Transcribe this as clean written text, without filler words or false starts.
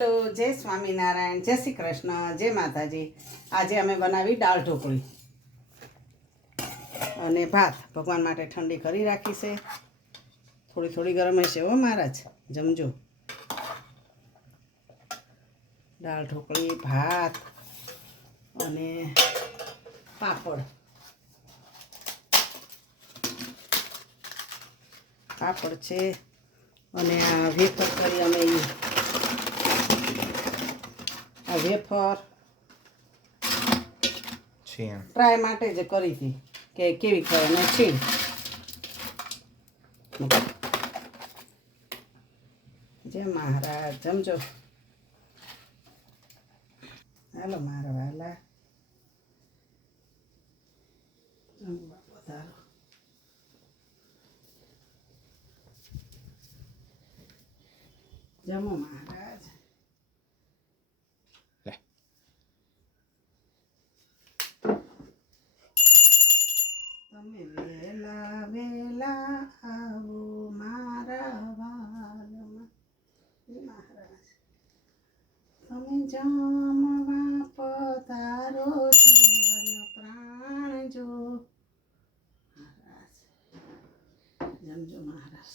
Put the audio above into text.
તો જય સ્વામિનારાયણ, જય શ્રી કૃષ્ણ, જય માતાજી. આજે અમે બનાવી દાળ ઢોકળી અને ભાત ભગવાન માટે ઠંડી કરી રાખી છે. થોડી થોડી ગરમ હશે હો મહારાજ, જમજો. દાળ ઢોકળી, ભાત અને પાપડ. પાપડ છે અને આ વેફર કરી અમે આ વેફર ટ્રાય માટે જ કરી હતી કે કેવી કરે અને છીણ. જય મહારાજ, જમજો. હાલો મારા વાલા, જમવા પધારો. જમો મહારાજ. તમે વેલા વેલા આવો મારા વાલમાં. મહારાજ તમે જમવા પધારો, જીવન પ્રાણ જો. મહારાજ જમજો મહારાજ.